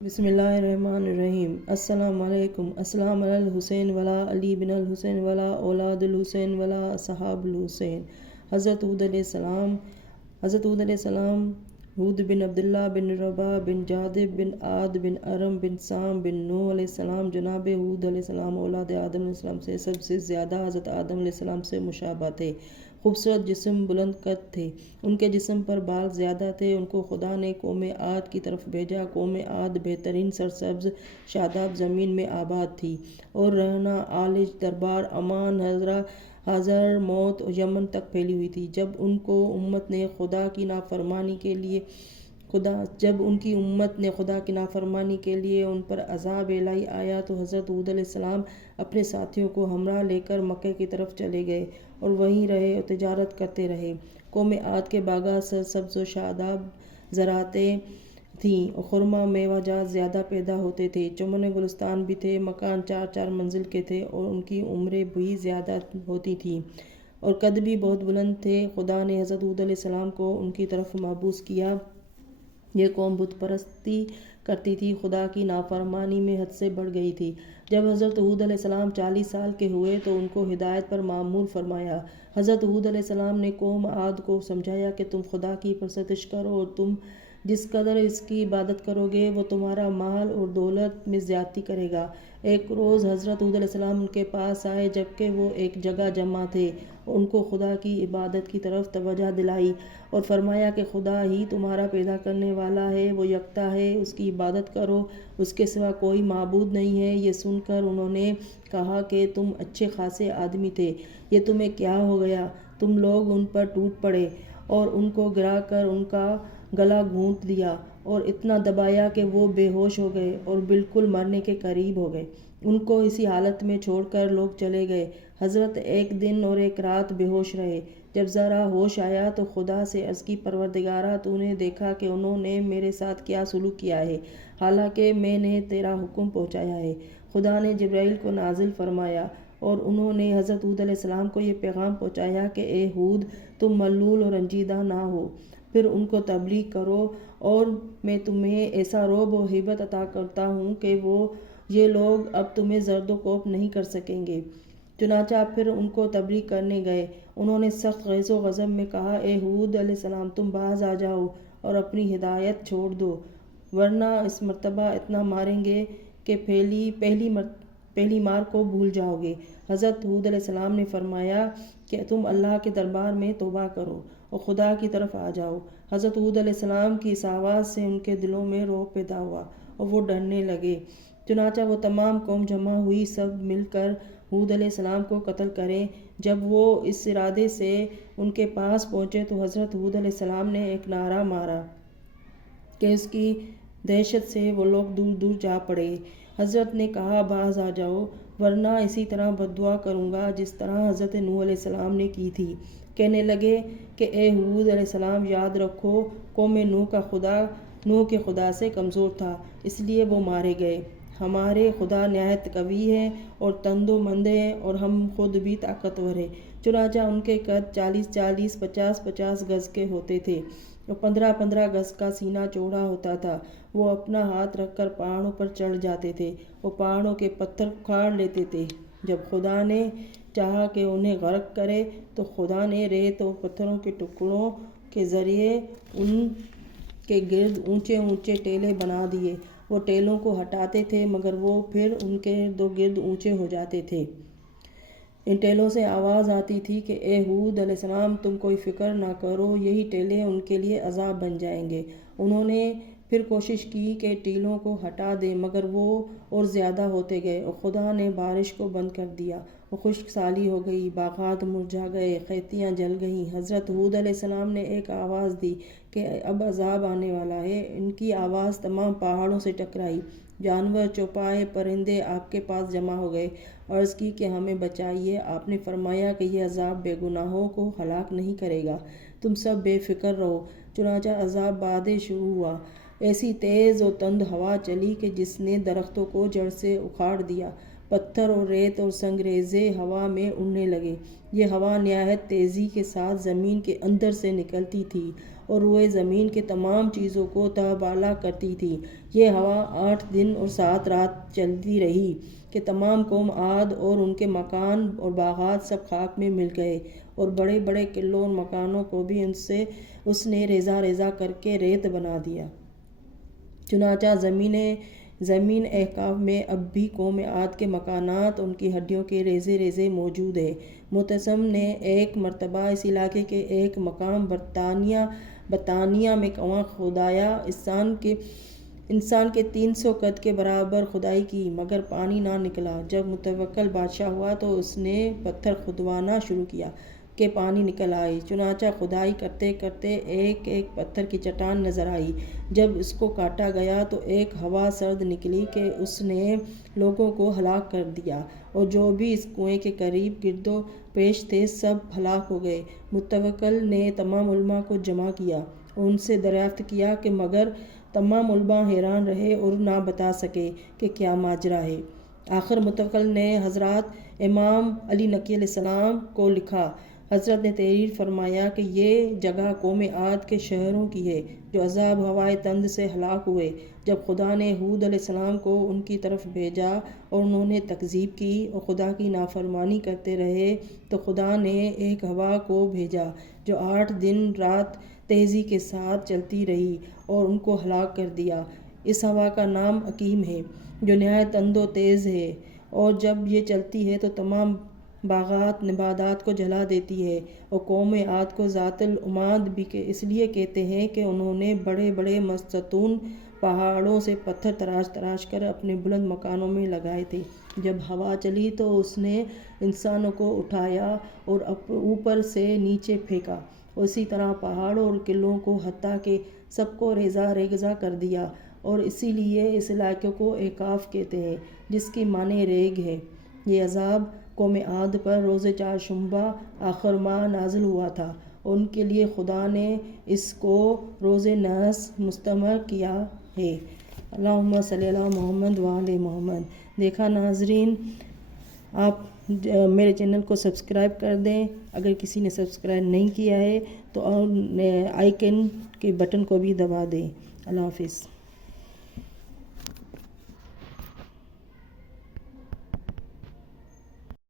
بسم اللہ الرحمن الرحیم۔ السلام علیکم۔ السلام علی الحسین ولا علی بن الحسین ولا اولاد الحسین ولا اصحاب الحسین۔ حضرت ہود علیہ السلام ہود بن عبداللہ بن ربا بن جادب بن عاد بن ارم بن سام بن نوح علیہ السلام۔ جناب ہود علیہ السلام اولاد آدم علیہ السلام سے سب سے زیادہ حضرت آدم علیہ السلام سے مشابہ تھے۔ خوبصورت جسم، بلند قد تھے، ان کے جسم پر بال زیادہ تھے۔ ان کو خدا نے قوم عاد کی طرف بھیجا۔ قوم عاد بہترین سرسبز شاداب زمین میں آباد تھی اور رہنا عالج دربار امان حضر موت یمن تک پھیلی ہوئی تھی۔ جب ان کی امت نے خدا کی نافرمانی کے لیے ان پر عذاب الہی آیا تو حضرت ہود علیہ السلام اپنے ساتھیوں کو ہمراہ لے کر مکہ کی طرف چلے گئے اور وہیں رہے اور تجارت کرتے رہے۔ قوم عاد کے باغات سرسبز و شاداب زرعتیں تھیں اور خرما میوہ جات زیادہ پیدا ہوتے تھے۔ چمن گلستان بھی تھے۔ مکان 4 منزل کے تھے اور ان کی عمریں بھی زیادہ ہوتی تھیں اور قد بھی بہت بلند تھے۔ خدا نے حضرت ہود علیہ السلام کو ان کی طرف مبعوث کیا۔ یہ قوم بت پرستی کرتی تھی، خدا کی نافرمانی میں حد سے بڑھ گئی تھی۔ جب حضرت ہود علیہ السلام 40 سال کے ہوئے تو ان کو ہدایت پر معمور فرمایا۔ حضرت ہود علیہ السلام نے قوم عاد کو سمجھایا کہ تم خدا کی پرستش کرو اور تم جس قدر اس کی عبادت کرو گے وہ تمہارا مال اور دولت میں زیادتی کرے گا۔ ایک روز حضرت ہود علیہ السلام ان کے پاس آئے جبکہ وہ ایک جگہ جمع تھے اور ان کو خدا کی عبادت کی طرف توجہ دلائی اور فرمایا کہ خدا ہی تمہارا پیدا کرنے والا ہے، وہ یکتا ہے، اس کی عبادت کرو، اس کے سوا کوئی معبود نہیں ہے۔ یہ سن کر انہوں نے کہا کہ تم اچھے خاصے آدمی تھے، یہ تمہیں کیا ہو گیا؟ تم لوگ ان پر ٹوٹ پڑے اور ان کو گرا کر ان کا گلا گھونٹ دیا اور اتنا دبایا کہ وہ بے ہوش ہو گئے اور بالکل مرنے کے قریب ہو گئے۔ ان کو اسی حالت میں چھوڑ کر لوگ چلے گئے۔ حضرت ایک دن اور ایک رات بے ہوش رہے۔ جب ذرا ہوش آیا تو خدا سے عرض کی، پروردگارا، تو نے دیکھا کہ انہوں نے میرے ساتھ کیا سلوک کیا ہے، حالانکہ میں نے تیرا حکم پہنچایا ہے۔ خدا نے جبرائیل کو نازل فرمایا اور انہوں نے حضرت ہود علیہ السلام کو یہ پیغام پہنچایا کہ اے ہود، تم ملول اور رنجیدہ نہ ہو، پھر ان کو تبلیغ کرو اور میں تمہیں ایسا رعب و ہیبت عطا کرتا ہوں کہ یہ لوگ اب تمہیں زرد و کوب نہیں کر سکیں گے۔ چنانچہ پھر ان کو تبلیغ کرنے گئے۔ انہوں نے سخت غیظ و غضب میں کہا، اے ہود علیہ السلام، تم باز آ جاؤ اور اپنی ہدایت چھوڑ دو، ورنہ اس مرتبہ اتنا ماریں گے کہ پہلی مار کو بھول جاؤ گے۔ حضرت ہود علیہ السلام نے فرمایا کہ تم اللہ کے دربار میں توبہ کرو اور خدا کی طرف آ جاؤ۔ حضرت ہود علیہ السلام کی اس آواز سے ان کے دلوں میں رعب پیدا ہوا اور وہ ڈرنے لگے۔ چنانچہ وہ تمام قوم جمع ہوئی، سب مل کر ہود علیہ السلام کو قتل کریں۔ جب وہ اس ارادے سے ان کے پاس پہنچے تو حضرت ہود علیہ السلام نے ایک نعرہ مارا کہ اس کی دہشت سے وہ لوگ دور دور جا پڑے۔ حضرت نے کہا، باز آ جاؤ ورنہ اسی طرح بددعا کروں گا جس طرح حضرت نوح علیہ السلام نے کی تھی۔ کہنے لگے کہ اے ہود علیہ السلام، یاد رکھو قوم نوح کے خدا سے کمزور تھا، اس لیے وہ مارے گئے۔ ہمارے خدا نہایت قوی ہیں اور تند و مند ہیں اور ہم خود بھی طاقتور ہیں۔ چنانچہ ان کے قد 40 50 گز کے ہوتے تھے اور 15 گز کا سینہ چوڑا ہوتا تھا۔ وہ اپنا ہاتھ رکھ کر پہاڑوں پر چڑھ جاتے تھے اور پہاڑوں کے پتھر اکھاڑ لیتے تھے۔ جب خدا نے چاہا کہ انہیں غرق کرے تو خدا نے ریت اور پتھروں کے ٹکڑوں کے ذریعے ان کے گرد اونچے اونچے ٹیلے بنا دیے۔ وہ ٹیلوں کو ہٹاتے تھے مگر وہ پھر ان کے ارد گرد اونچے ہو جاتے تھے۔ ان ٹیلوں سے آواز آتی تھی کہ اے ہود علیہ السلام، تم کوئی فکر نہ کرو، یہی ٹیلے ان کے لیے عذاب بن جائیں گے۔ انہوں نے پھر کوشش کی کہ ٹیلوں کو ہٹا دیں مگر وہ اور زیادہ ہوتے گئے اور خدا نے بارش کو بند کر دیا اور خشک سالی ہو گئی، باغات مرجھا گئے، کھیتیاں جل گئیں۔ حضرت ہود علیہ السلام نے ایک آواز دی کہ اب عذاب آنے والا ہے۔ ان کی آواز تمام پہاڑوں سے ٹکرائی، جانور، چوپائے، پرندے آپ کے پاس جمع ہو گئے۔ عرض کی کہ ہمیں بچائیے۔ آپ نے فرمایا کہ یہ عذاب بے گناہوں کو ہلاک نہیں کرے گا، تم سب بے فکر رہو۔ چنانچہ عذاب بعد شروع ہوا۔ ایسی تیز اور تند ہوا چلی کہ جس نے درختوں کو جڑ سے اکھاڑ دیا۔ پتھر اور ریت اور سنگریزے ہوا میں اڑنے لگے۔ یہ ہوا نہایت تیزی کے ساتھ زمین کے اندر سے نکلتی تھی اور روئے زمین کے تمام چیزوں کو تابالا کرتی تھی۔ یہ ہوا 8 دن اور 7 رات چلتی رہی کہ تمام قوم عاد اور ان کے مکان اور باغات سب خاک میں مل گئے، اور بڑے بڑے قلعوں اور مکانوں کو بھی اس نے ریزہ ریزہ کر کے ریت بنا دیا۔ چنانچہ زمین احقاف میں اب بھی قوم عاد کے مکانات، ان کی ہڈیوں کے ریزے ریزے موجود ہیں۔ معتصم نے ایک مرتبہ اس علاقے کے ایک مقام برطانیہ میں کنواں کھودایا۔ انسان کے 300 قد کے برابر کھدائی کی مگر پانی نہ نکلا۔ جب متوکل بادشاہ ہوا تو اس نے پتھر کھودوانا شروع کیا کہ پانی نکل آئے۔ چنانچہ کھدائی کرتے کرتے ایک ایک پتھر کی چٹان نظر آئی۔ جب اس کو کاٹا گیا تو ایک ہوا سرد نکلی کہ اس نے لوگوں کو ہلاک کر دیا، اور جو بھی اس کنویں کے قریب گرد و پیش تھے سب ہلاک ہو گئے۔ متوکل نے تمام علماء کو جمع کیا اور ان سے دریافت کیا کہ مگر تمام علماء حیران رہے اور نہ بتا سکے کہ کیا ماجرا ہے۔ آخر متوکل نے حضرات امام علی نقی علیہ السلام کو لکھا۔ حضرت نے تحریر فرمایا کہ یہ جگہ قوم عاد کے شہروں کی ہے جو عذاب ہوائے تند سے ہلاک ہوئے۔ جب خدا نے ہود علیہ السلام کو ان کی طرف بھیجا اور انہوں نے تکذیب کی اور خدا کی نافرمانی کرتے رہے تو خدا نے ایک ہوا کو بھیجا جو 8 دن رات تیزی کے ساتھ چلتی رہی اور ان کو ہلاک کر دیا۔ اس ہوا کا نام عقیم ہے جو نہایت تند و تیز ہے، اور جب یہ چلتی ہے تو تمام باغات نباتات کو جلا دیتی ہے۔ اور قوم عاد کو ذات العماد بھی اس لیے کہتے ہیں کہ انہوں نے بڑے بڑے مستون پہاڑوں سے پتھر تراش تراش کر اپنے بلند مکانوں میں لگائے تھے۔ جب ہوا چلی تو اس نے انسانوں کو اٹھایا اور اوپر سے نیچے پھینکا، اور اسی طرح پہاڑوں اور قلعوں کو حتیٰ کہ سب کو ریزہ ریزہ کر دیا، اور اسی لیے اس علاقے کو احقاف کہتے ہیں جس کی معنی ریگ ہے۔ یہ عذاب قوم عاد پر روز چہارشنبہ آخر ماہ نازل ہوا تھا، اور ان کے لیے خدا نے اس کو روز نحس مستمر کیا ہے۔ اللہم صلی علی محمد وآل محمد۔ دیکھا ناظرین، آپ میرے چینل کو سبسکرائب کر دیں اگر کسی نے سبسکرائب نہیں کیا ہے تو آئیکن کے بٹن کو بھی دبا دیں۔ اللہ حافظ۔